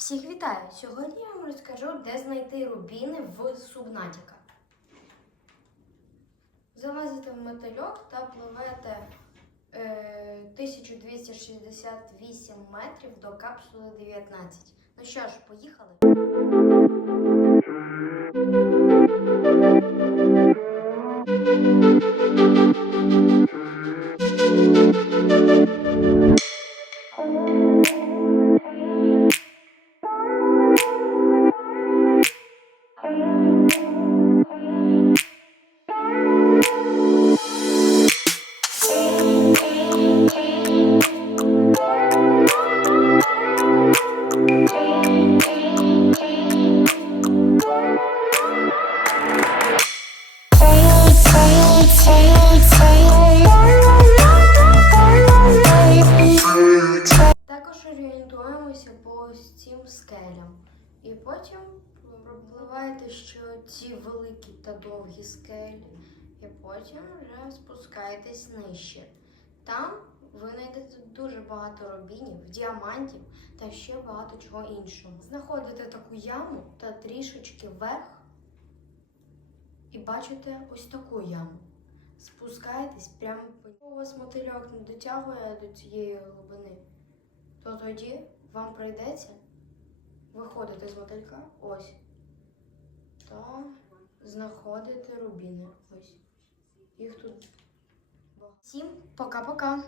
Всіх вітаю! Сьогодні я вам розкажу, де знайти рубіни в Субнатіка. Залазите в мотильок та пливете е, 1268 метрів до капсули 19. Ну що ж, поїхали? Також орієнтуємося по цим скелям. І потім пропливаєте ще ці великі та довгі скелі, і потім вже спускаєтесь нижче. Там ви знайдете дуже багато рубінів, діамантів та ще багато чого іншого. Знаходите таку яму та трішечки вверх і бачите ось таку яму. Спускаєтесь прямо по у вас мотильок не дотягує до цієї глибини, то тоді вам прийдеться виходити з мотилька ось та знаходити рубіни. Ось. Їх тут. Всім пока-пока!